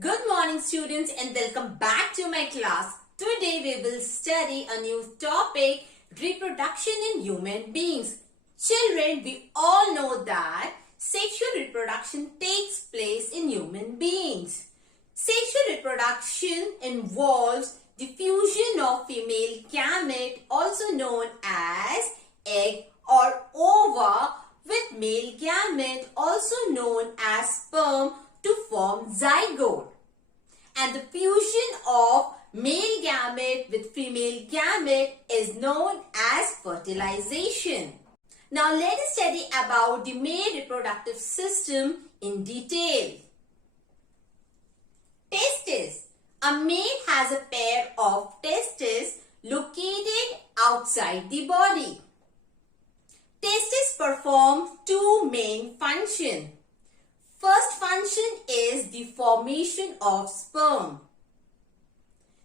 Good morning students and welcome back to my class. Today we will study a new topic, reproduction in human beings. Children, we all know that sexual reproduction takes place in human beings. Sexual reproduction involves the fusion of female gamete, also known as egg or ova, with male gamete, also known as sperm, to form zygote. And the fusion of male gamete with female gamete is known as fertilization. Now let us study about the male reproductive system in detail. Testes. A male has a pair of testes located outside the body. Testes perform two main functions. First function is the formation of sperm.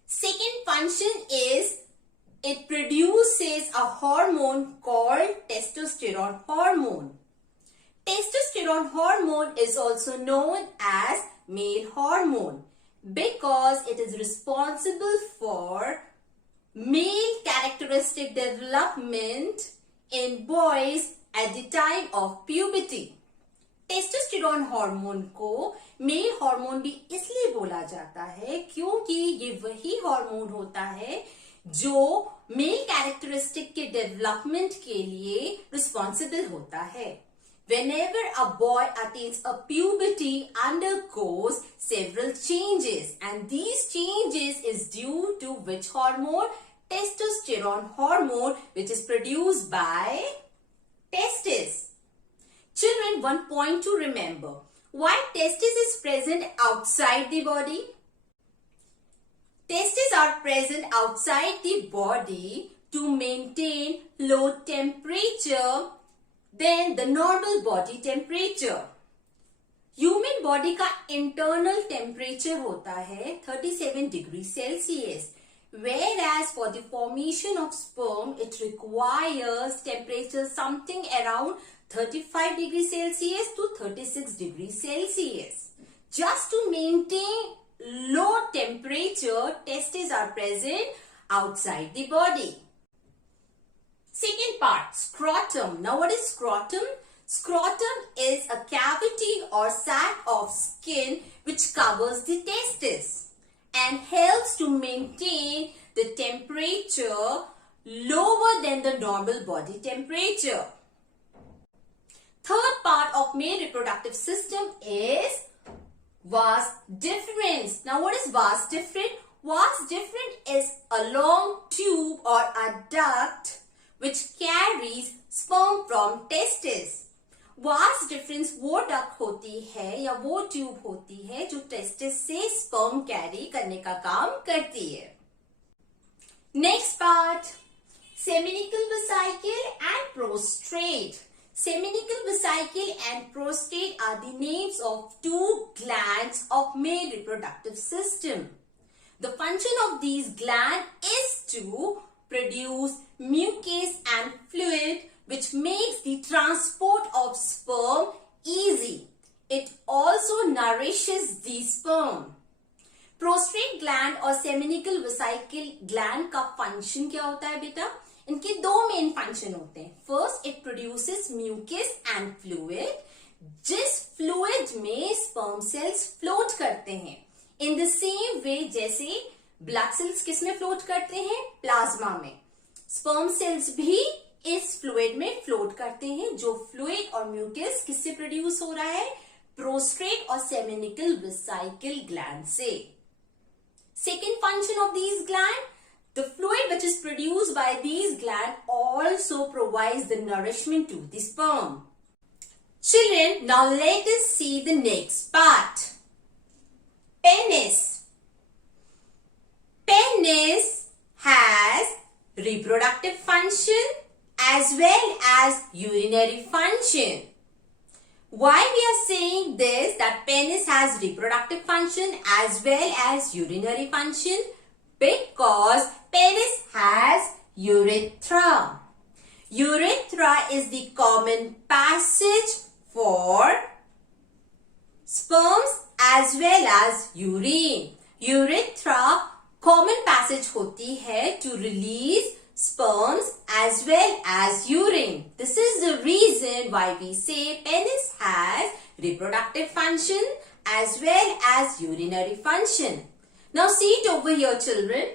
Second function is it produces a hormone called testosterone hormone. Testosterone hormone is also known as male hormone because it is responsible for male characteristic development in boys at the time of puberty. Testosterone hormone को male hormone भी इसलिए बोला जाता है क्योंकि ये वही hormone होता है जो मेल कैरेक्टरिस्टिक के डेवलपमेंट के लिए रिस्पॉन्सिबल होता है. Whenever a boy attains a puberty, undergoes several changes, and these changes is due to which hormone? Testosterone hormone, which is produced by testes. Children, one point to remember. Why testes is present outside the body? Testes are present outside the body to maintain low temperature than the normal body temperature. Human body का internal temperature होता है 37 degrees Celsius. Whereas for the formation of sperm, it requires temperature something around 35 degrees Celsius to 36 degrees Celsius. Just to maintain low temperature, testes are present outside the body. Second part, scrotum. Now what is scrotum? Scrotum is a cavity or sac of skin which covers the testes and helps to maintain the temperature lower than the normal body temperature. Third part of male reproductive system is vas deferens. Now what is vas deferens? Vas deferens is a long tube or a duct which carries sperm from testes. vas deferens वो duct होती है या वो tube होती है जो testes से sperm carry करने का काम करती है. Next part, seminical vesicle and prostate. Seminical vesicle and prostate are the names of two glands of male reproductive system. The function of these glands is to produce mucus and fluid which makes the transport of sperm easy. It also nourishes the sperm. Prostate gland और seminical vesicle gland का function क्या होता है बेटा? इनके दो main function होते हैं. First, it produces mucus and fluid, जिस फ्लूइड में स्पर्म सेल्स फ्लोट करते हैं. इन द सेम वे जैसे ब्लड सेल्स किस में फ्लोट करते हैं? प्लाज्मा में. स्पर्म सेल्स भी इस फ्लूइड में फ्लोट करते हैं. जो फ्लूइड और म्यूकस किससे प्रोड्यूस हो रहा है? प्रोस्टेट और सेमिनिकल वेसिकल ग्लैंड से. Second function of these gland, the fluid which is produced by these glands also provides the nourishment to the sperm. Children, now let us see the next part. Penis. Penis has reproductive function as well as urinary function. Why we are saying this, that penis has reproductive function as well as urinary function? Because penis has urethra. Urethra is the common passage for sperms as well as urine. Urethra common passage होती है to release sperms as well as urine. This is the reason why we say penis has reproductive function as well as urinary function. Now see it over here, children.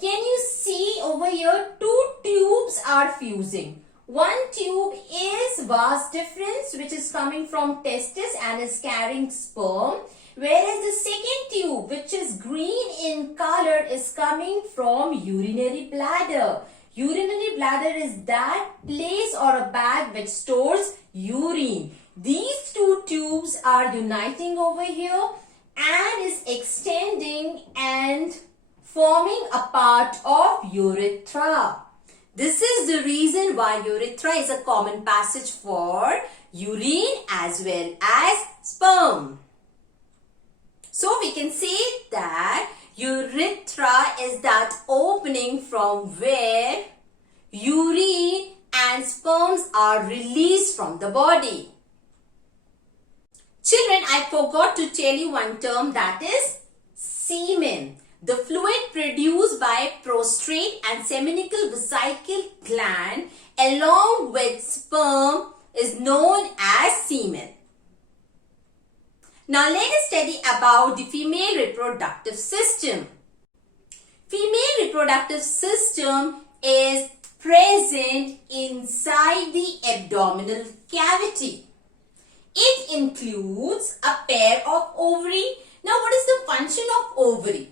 Can you see over here two tubes are fusing? One tube is vas deferens, which is coming from testis and is carrying sperm, whereas the second tube, which is green in color, is coming from urinary bladder. Urinary bladder is that place or a bag which stores urine. These two tubes are uniting over here and is extending and forming a part of urethra. This is the reason why urethra is a common passage for urine as well as sperm. So we can say that urethra is that opening from where urine and sperms are released from the body. Children, I forgot to tell you one term, that is semen. The fluid produced by prostate and seminical vesicle gland along with sperm is known as semen. Now let us study about the female reproductive system. Female reproductive system is present inside the abdominal cavity. It includes a pair of ovary. Now what is the function of ovary?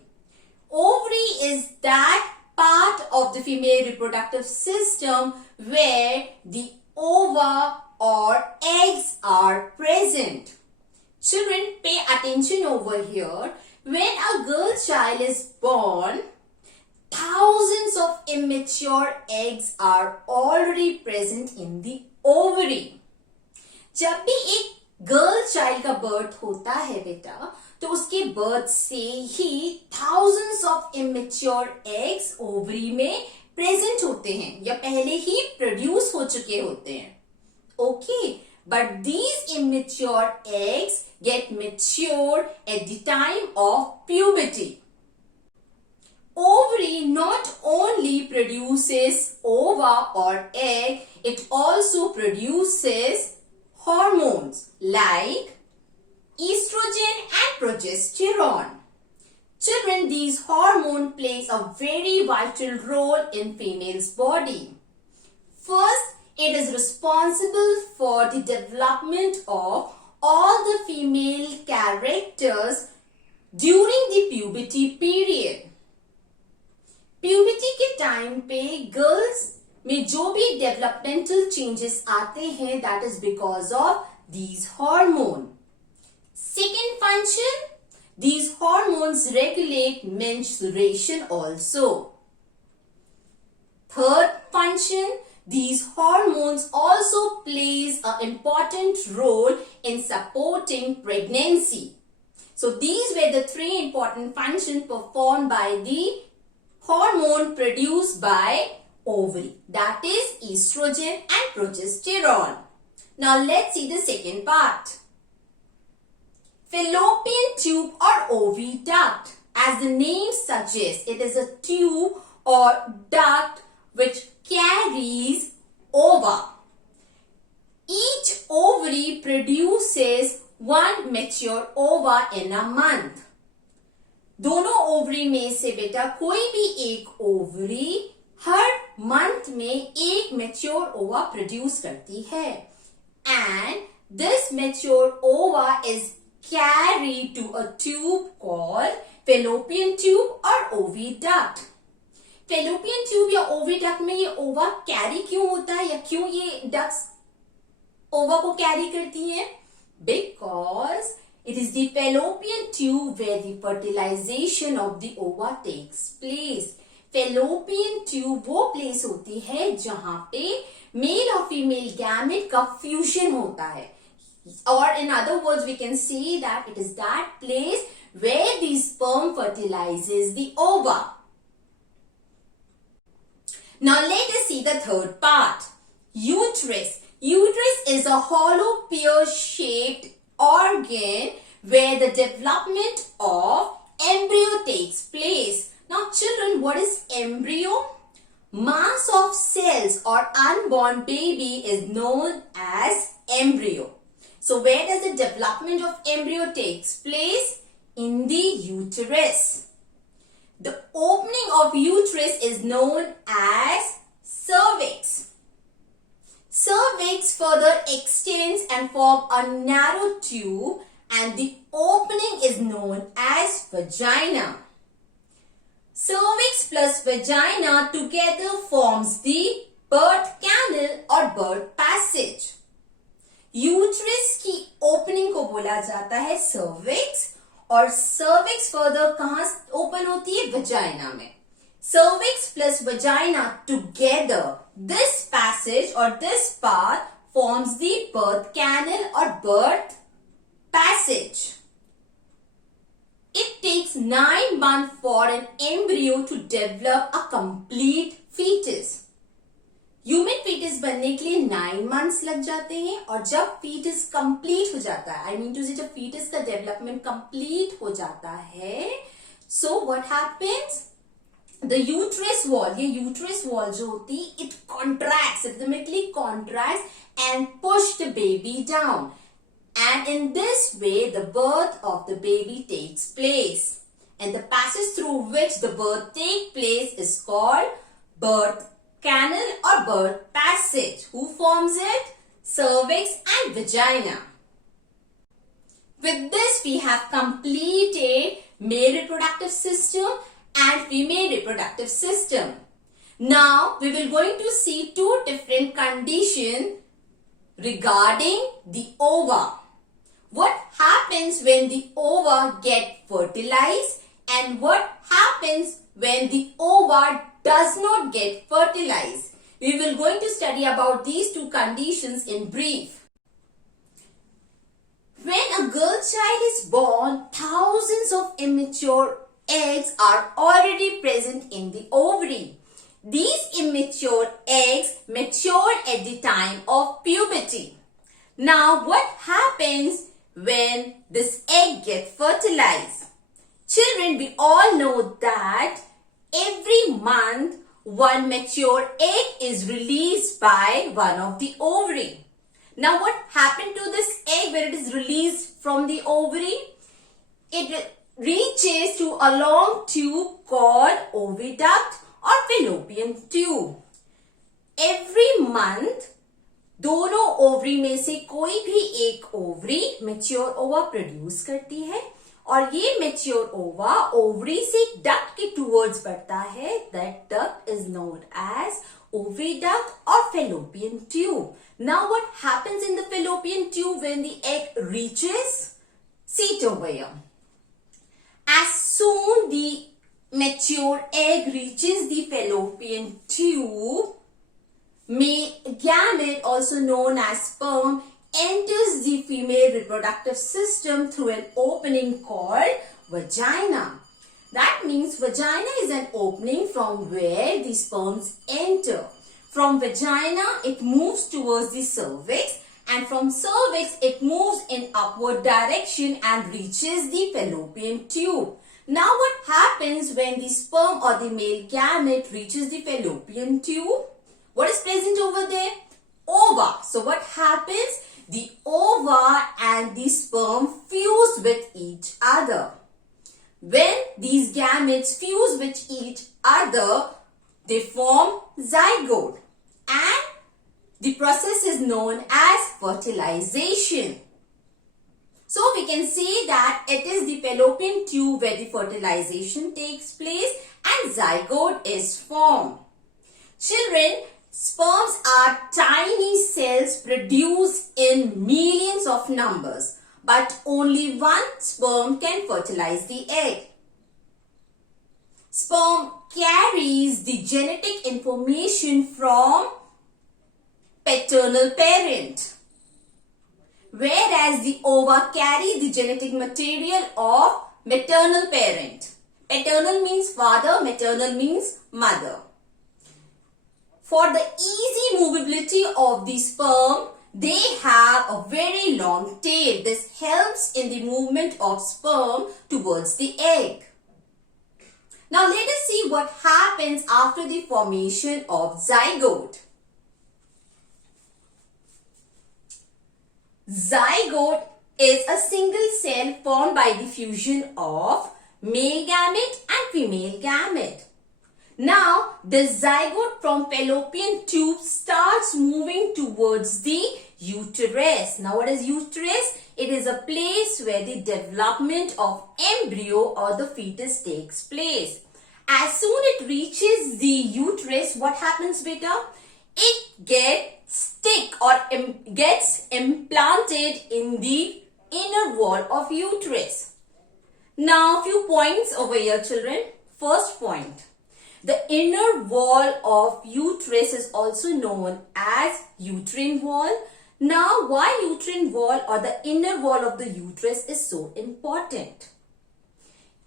Ovary is that part of the female reproductive system where the ova or eggs are present. Children, pay attention over here. When a girl child is born, thousands of immature eggs are already present in the ovary. जब भी एक girl child का birth होता है बेटा, तो उसके birth से ही thousands of immature eggs ovary में प्रेजेंट होते हैं या पहले ही प्रोड्यूस हो चुके होते हैं. Okay, but these immature eggs get matured at the time of puberty. Ovary not only produces ova or egg, it also produces hormones like estrogen and progesterone. Children, these hormones plays a very vital role in female's body. First, it is responsible for the development of all the female characters during the puberty period. Puberty के time पे girls में जो भी developmental changes आते हैं, that is because of these hormones. Second function, these hormones regulate menstruation also. Third function, these hormones also plays an important role in supporting pregnancy. So these were the three important functions performed by the hormone produced by ovary, that is estrogen and progesterone. Now let's see the second part. Fallopian tube or oviduct. As the name suggests, it is a tube or duct which carries ova. Each ovary produces one mature ova in a month. दोनों ovary में से बेटा कोई भी एक ovary हर month में एक mature ओवा प्रोड्यूस करती है. And this mature ova is carried to a tube called fallopian tube or oviduct. Fallopian tube या oviduct में ये ओवा कैरी क्यों होता है या क्यों ये डक्ट्स ओवा को कैरी करती हैं? Because it is the fallopian tube where the fertilization of the ova takes place. Fallopian tube वो प्लेस होती है जहां पे मेल और फीमेल गैमेट का फ्यूजन होता है. Or in other words, we can say that it is that place where the sperm fertilizes the ova. Now let us see the third part. Uterus. Uterus is a hollow pear-shaped organ where the development of embryo takes place. Now children, what is embryo? Mass of cells or unborn baby is known as embryo. So where does the development of embryo takes place? In the uterus. The opening of uterus is known as cervix. Cervix further extends and forms a narrow tube, and the opening is known as vagina. Cervix plus vagina together forms the birth canal or birth passage. Uterus की opening को बोला जाता है cervix, और cervix further कहां open होती है? Vagina में. Cervix plus vagina together, this passage और this path forms the birth canal और birth passage. It takes 9 months for an embryo to develop a complete fetus. Human fetus बनने के लिए 9 months लग जाते हैं, और जब फीटस कंप्लीट हो जाता है, आई मीन टू से जब फीटस का डेवलपमेंट कंप्लीट हो जाता है, so what happens? The uterus wall, ये यूट्रस वॉल जो होती है, it contracts, rhythmically contracts and push the baby down. And in this way, the birth of the baby takes place. And the passage through which the birth takes place is called birth canal or birth passage. Who forms it? Cervix and vagina. With this, we have completed male reproductive system and female reproductive system. Now, we will going to see two different conditions regarding the ova. What happens when the ova get fertilized, and what happens when the ova does not get fertilized? We will going to study about these two conditions in brief. When a girl child is born, thousands of immature eggs are already present in the ovary. These immature eggs mature at the time of puberty. Now, what happens when this egg gets fertilized? Children, we all know that every month one mature egg is released by one of the ovary. Now, what happened to this egg when it is released from the ovary? It reaches to a long tube called oviduct or fallopian tube. Every month दोनों ovary में से कोई भी एक ovary mature ओवा produce करती है, और ये मैच्योर ओवा ओवरी से डक्ट के टूवर्ड्स बढ़ता है. That duct is known as oviduct और fallopian tube. Now what happens in the fallopian tube when the egg reaches? See it over here. As soon the mature egg reaches the fallopian tube, gamete, also known as sperm, enters the female reproductive system through an opening called vagina. That means vagina is an opening from where the sperms enter. From vagina, it moves towards the cervix, and from cervix, it moves in upward direction and reaches the fallopian tube. Now, what happens when the sperm or the male gamete reaches the fallopian tube? What is present over there? Ova. So what happens? The ova and the sperm fuse with each other. When these gametes fuse with each other, they form zygote, and the process is known as fertilization. So we can say that it is the fallopian tube where the fertilization takes place and zygote is formed. Children, sperms are tiny cells produced in millions of numbers, but only one sperm can fertilize the egg. Sperm carries the genetic information from paternal parent, whereas the ova carry the genetic material of maternal parent. Paternal means father, maternal means mother. For the easy movability of the sperm, They have a very long tail. This helps in the movement of sperm towards the egg. Now let us see what happens after the formation of zygote. Zygote is a single cell formed by the fusion of male gamete and female gamete. Now, the zygote from fallopian tube starts moving towards the uterus. Now, what is uterus? It is a place where the development of embryo or the fetus takes place. As soon it reaches the uterus, what happens, beta? It gets implanted in the inner wall of uterus. Now, few points over here, children. First point. The inner wall of uterus is also known as uterine wall. Now, why uterine wall or the inner wall of the uterus is so important?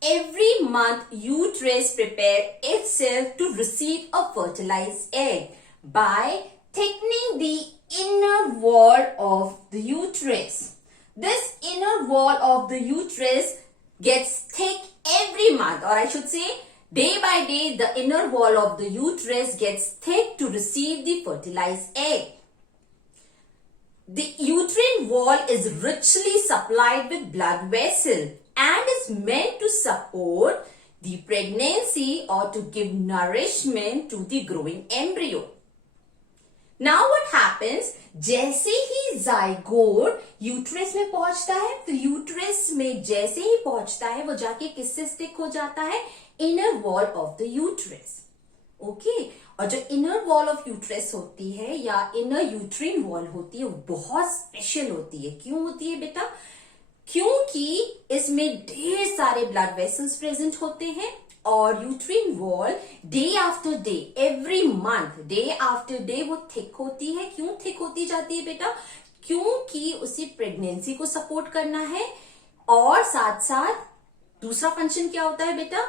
Every month, uterus prepares itself to receive a fertilized egg by thickening the inner wall of the uterus. This inner wall of the uterus gets thick every month, or I should say, day by day, the inner wall of the uterus gets thick to receive the fertilized egg. The uterine wall is richly supplied with blood vessels and is meant to support the pregnancy or to give nourishment to the growing embryo. Now what happens? जैसे ही zygote uterus में पहुंचता है, तो uterus में जैसे ही पहुंचता है वो जाके किससे स्टिक हो जाता है? Inner wall of the uterus. Okay, और जो इनर वॉल ऑफ यूट्रस होती है या इनर यूट्रिन वॉल होती है वो बहुत स्पेशल होती है. क्यों होती है बेटा? क्योंकि इसमें ढेर सारे ब्लड वेसल्स प्रेजेंट होते हैं और uterine wall day after day, every month, day after day वो थिक होती है. क्यों थिक होती जाती है बेटा? क्योंकि उसी प्रेगनेंसी को सपोर्ट करना है और साथ साथ दूसरा फंक्शन क्या होता है बेटा?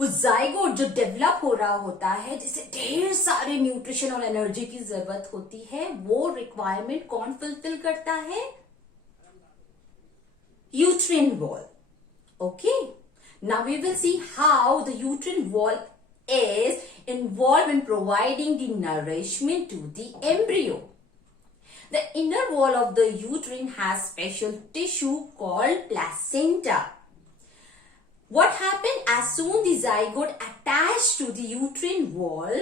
वो जाइगोट जो डेवलप हो रहा होता है, जिसे ढेर सारे न्यूट्रिशन और एनर्जी की जरूरत होती है, वो रिक्वायरमेंट कौन फुलफिल करता है? Uterine wall. Okay, now we will see how the uterine wall is involved in providing the nourishment to the embryo. The inner wall of the uterine has special tissue called placenta. What happened? As soon the zygote attached to the uterine wall,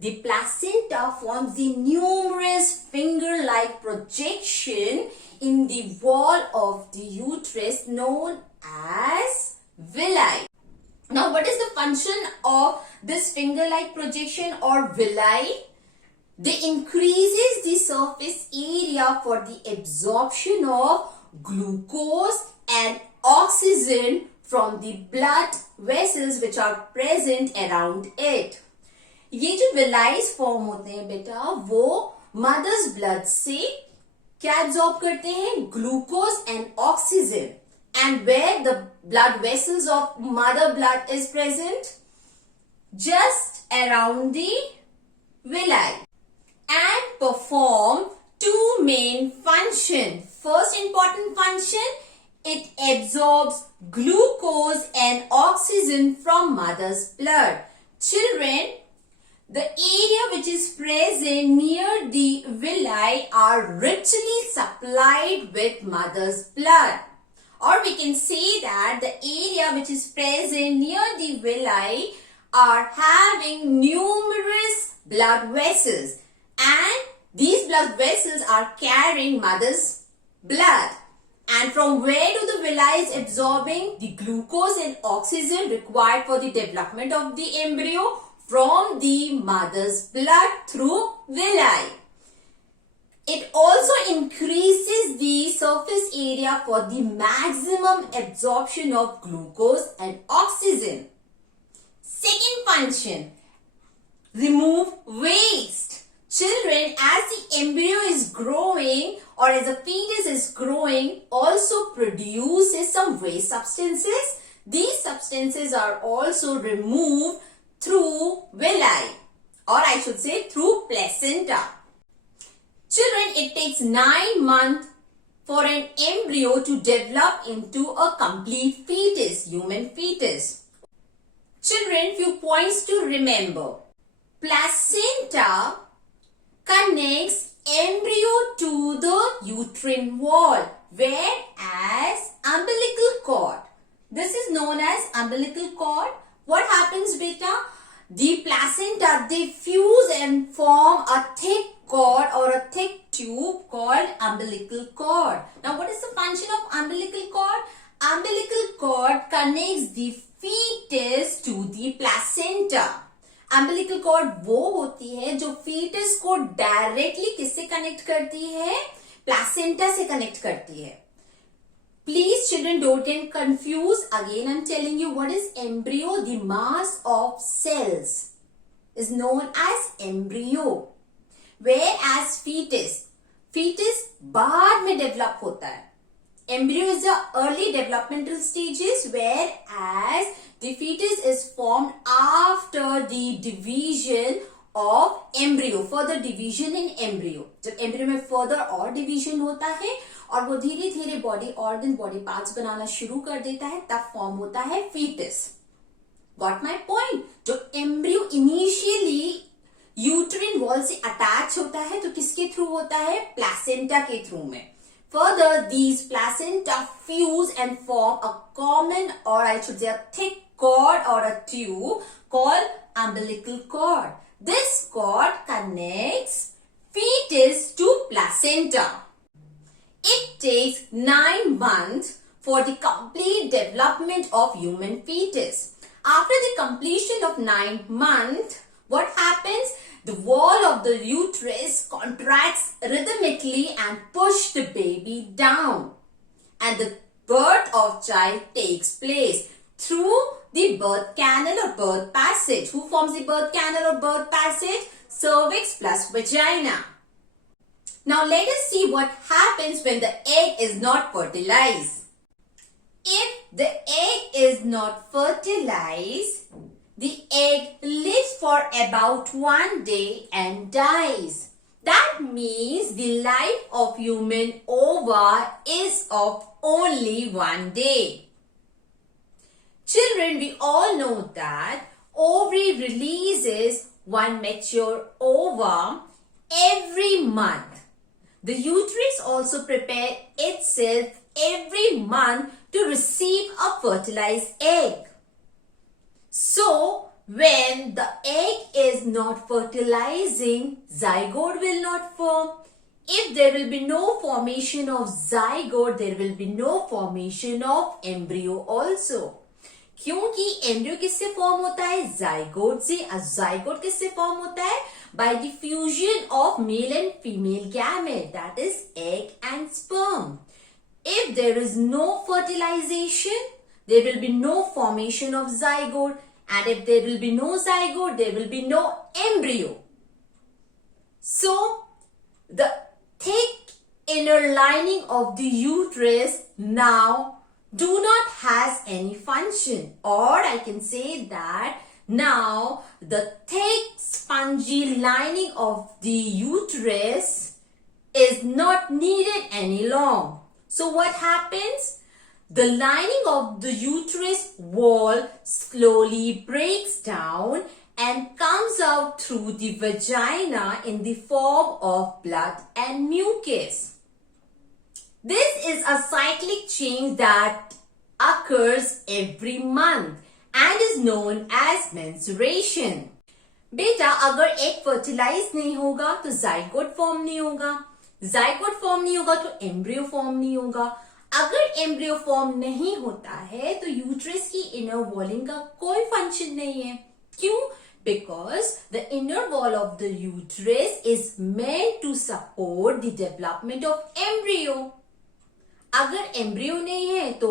the placenta forms the numerous finger-like projection in the wall of the uterus known as villi. Now, what is the function of this finger-like projection or villi? They increases the surface area for the absorption of glucose and oxygen from the blood vessels which are present around it. ये जो villi form होते हैं बेटा, वो mother's blood से क्या absorb करते हैं? Glucose and oxygen. And where the blood vessels of mother blood is present? Just around the villi. And perform two main functions. First important function, it absorbs glucose and oxygen from mother's blood. Children, the area which is present near the villi are richly supplied with mother's blood. Or we can say that the area which is present near the villi are having numerous blood vessels, and these blood vessels are carrying mother's blood. And from where do the villi is absorbing the glucose and oxygen required for the development of the embryo? From the mother's blood through villi. It also increases the surface area for the maximum absorption of glucose and oxygen. Second function, remove waste. Children, as the embryo is growing or as a fetus is growing, also produces some waste substances. These substances are also removed through villi, or I should say through placenta. Children, it takes 9 months for an embryo to develop into a complete fetus, human fetus. Children, few points to remember. Placenta connects embryo to the uterine wall, whereas umbilical cord. This is known as umbilical cord. What happens, beta? The placenta, they fuse and form a thick cord or a thick tube called umbilical cord. Now, what is the function of umbilical cord? Umbilical cord connects the fetus to the placenta. Umbilical cord वो होती है जो fetus को directly किससे connect करती है? Placenta से connect करती है. Please children, don't get confused. Again I'm telling you what is embryo. The mass of cells is known as embryo. Whereas fetus बाद में develop होता है. Embryo is the early developmental stages, whereas the fetus is formed after the division of embryo. Further division in embryo. जब embryo में further और division होता है और वो धीरे धीरे body organ, body parts बनाना शुरू कर देता है, तब form होता है fetus. Got my point? जो embryo initially uterine wall से attach होता है तो किसके through होता है? Placenta के through में. Further, these placenta fuse and form a common, or I should say a thick cord or a tube called umbilical cord. This cord connects fetus to placenta. It takes 9 months for the complete development of human fetus. After the completion of 9 months, what happens? The wall of the uterus contracts rhythmically and push the baby down. And the birth of child takes place through the birth canal or birth passage. Who forms the birth canal or birth passage? Cervix plus vagina. Now let us see what happens when the egg is not fertilized. If the egg is not fertilized, the egg lives for about 1 day and dies. That means the life of human ova is of only 1 day. Children, we all know that ovary releases one mature ova every month. The uterus also prepares itself every month to receive a fertilized egg. So, when the egg is not fertilizing, zygote will not form. If there will be no formation of zygote, there will be no formation of embryo also. क्योंकि embryo किससे form होता है? Zygote से. Zygote किससे form होता है? By the fusion of male and female gamete, that is egg and sperm. If there is no fertilization, there will be no formation of zygote. And if there will be no zygote, there will be no embryo. So, the thick inner lining of the uterus now do not has any function. Or I can say that now the thick spongy lining of the uterus is not needed any long. So what happens? The lining of the uterus wall slowly breaks down and comes out through the vagina in the form of blood and mucus. This is a cyclic change that occurs every month and is known as menstruation. बेटा, अगर egg fertilized नहीं होगा तो zygote form नहीं होगा. Zygote form नहीं होगा तो embryo form नहीं होगा. अगर एम्ब्रियो फॉर्म नहीं होता है तो यूट्रस की इनर वॉलिंग का कोई फंक्शन नहीं है. क्यों? Because the inner wall of the uterus is meant to support the development of embryo. अगर एम्ब्रियो नहीं है तो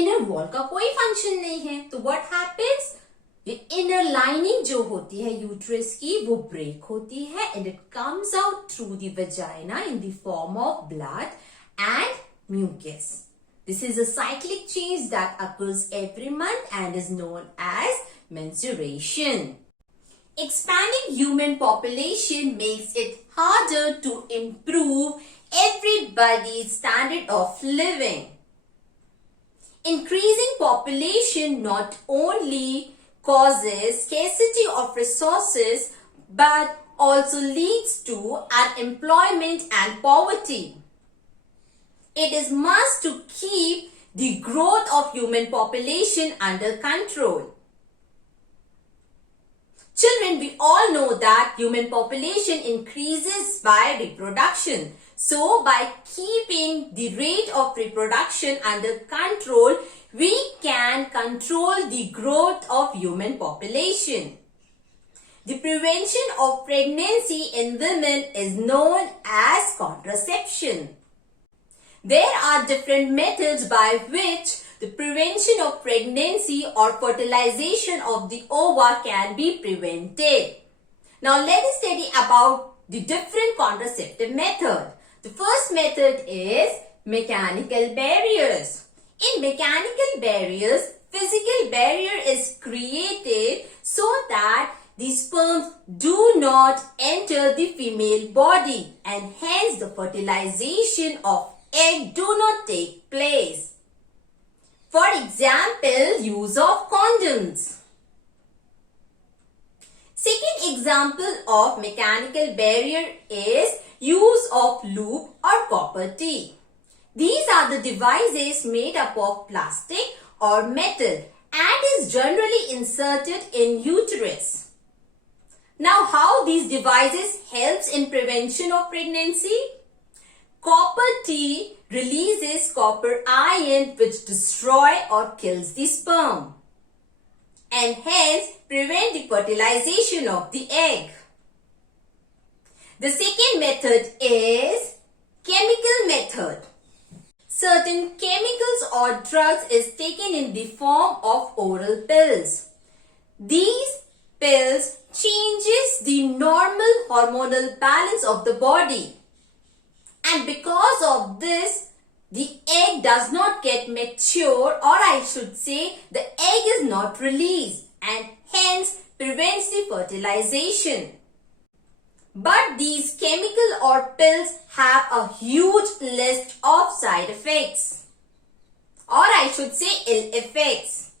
इनर वॉल का कोई फंक्शन नहीं है. तो what happens? The inner lining जो होती है यूट्रस की वो ब्रेक होती है and it comes out through the vagina in the form of blood and mucus. This is a cyclic change that occurs every month and is known as menstruation. Expanding human population makes it harder to improve everybody's standard of living. Increasing population not only causes scarcity of resources but also leads to unemployment and poverty. It is must to keep the growth of human population under control. Children, we all know that human population increases by reproduction. So, by keeping the rate of reproduction under control, we can control the growth of human population. The prevention of pregnancy in women is known as contraception. There are different methods by which the prevention of pregnancy or fertilization of the ova can be prevented. Now let us study about the different contraceptive methods. The first method is mechanical barriers. In mechanical barriers, physical barrier is created so that the sperms do not enter the female body and hence the fertilization of egg do not take place. For example, use of condoms. Second example of mechanical barrier is use of loop or copper T. These are the devices made up of plastic or metal and is generally inserted in uterus. Now, how these devices helps in prevention of pregnancy? Copper T releases copper ion which destroy or kills the sperm and hence prevent the fertilization of the egg. The second method is chemical method. Certain chemicals or drugs is taken in the form of oral pills. These pills changes the normal hormonal balance of the body. And because of this, the egg does not get mature, or I should say the egg is not released and hence prevents the fertilization. But these chemical or pills have a huge list of side effects, or I should say ill effects.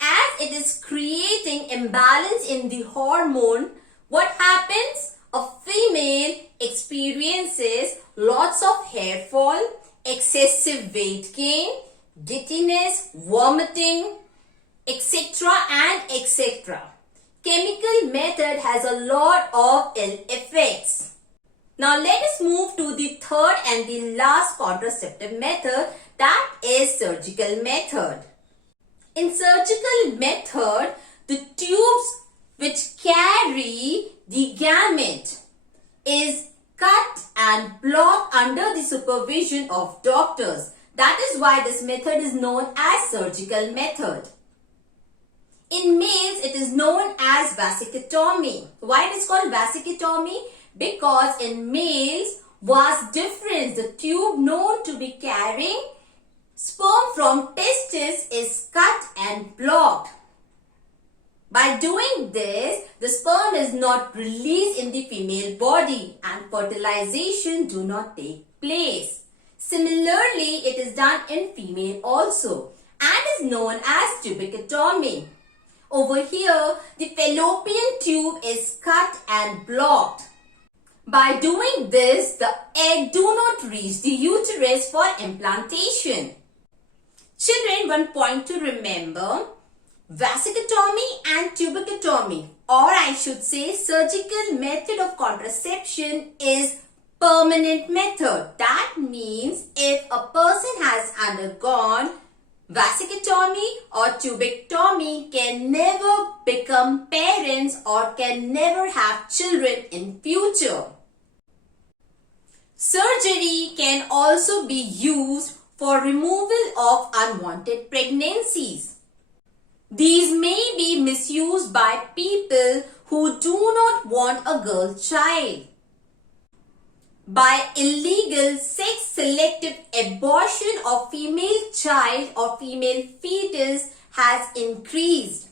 As it is creating imbalance in the hormone, what happens? A female experiences lots of hair fall, excessive weight gain, giddiness, vomiting, etc. and etc. Chemical method has a lot of ill effects. Now let us move to the third and the last contraceptive method, that is surgical method. In surgical method, the tubes which carry the gamete is cut and blocked under the supervision of doctors. That is why this method is known as surgical method. In males, it is known as vasectomy. Why it is called vasectomy? Because in males, vas deferens, the tube known to be carrying sperm from testis, is cut and blocked. By doing this, the sperm is not released in the female body and fertilization do not take place. Similarly, it is done in female also and is known as tuberculotomy. Over here, the fallopian tube is cut and blocked. By doing this, the egg do not reach the uterus for implantation. Children, one point to remember, vasectomy and tuberculotomy, or I should say surgical method of contraception, is permanent method. That means if a person has undergone vasectomy or tuberculotomy, can never become parents or can never have children in future. Surgery can also be used for removal of unwanted pregnancies. These may be misused by people who do not want a girl child. By illegal sex-selective abortion of female child or female fetus has increased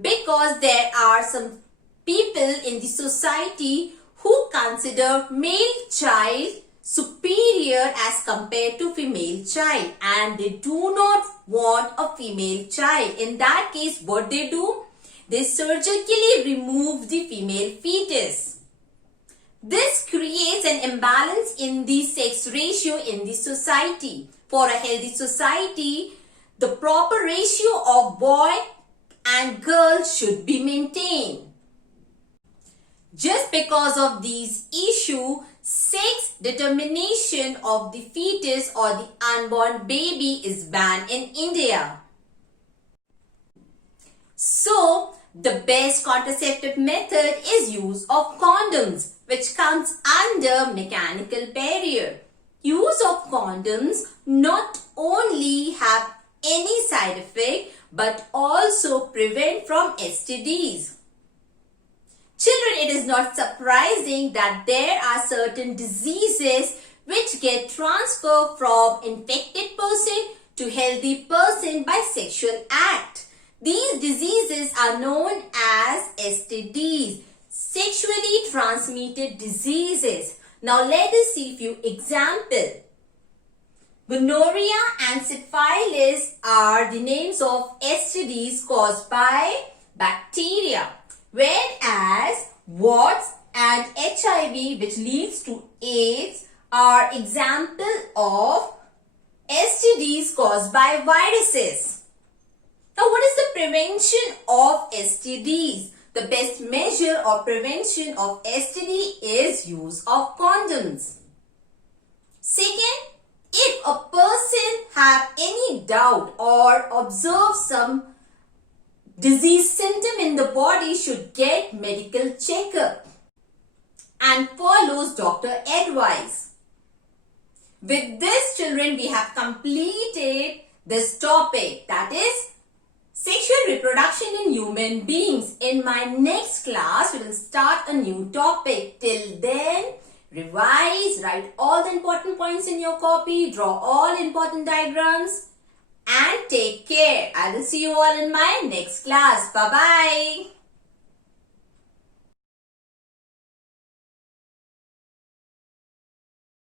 because there are some people in the society who consider male child superior as compared to female child, and they do not want a female child. In that case, what they do? They surgically remove the female fetus. This creates an imbalance in the sex ratio in the society. For a healthy society, the proper ratio of boy and girl should be maintained. Just because of these issues, sex determination of the fetus or the unborn baby is banned in India. So, the best contraceptive method is use of condoms, which comes under mechanical barrier. Use of condoms not only have any side effect but also prevent from STDs. Children, it is not surprising that there are certain diseases which get transferred from infected person to healthy person by sexual act. These diseases are known as STDs, sexually transmitted diseases. Now let us see a few examples. Gonorrhea and syphilis are the names of STDs caused by bacteria, whereas warts and HIV, which leads to AIDS, are example of STDs caused by viruses. Now, what is the prevention of STDs? The best measure of prevention of STD is use of condoms. Second, if a person have any doubt or observe some disease symptom in the body, should get medical checkup and follows doctor advice. With this, children, we have completed this topic, that is sexual reproduction in human beings. In my next class, we will start a new topic. Till then, revise, write all the important points in your copy, draw all important diagrams, and take care. I will see you all in my next class. Bye-bye.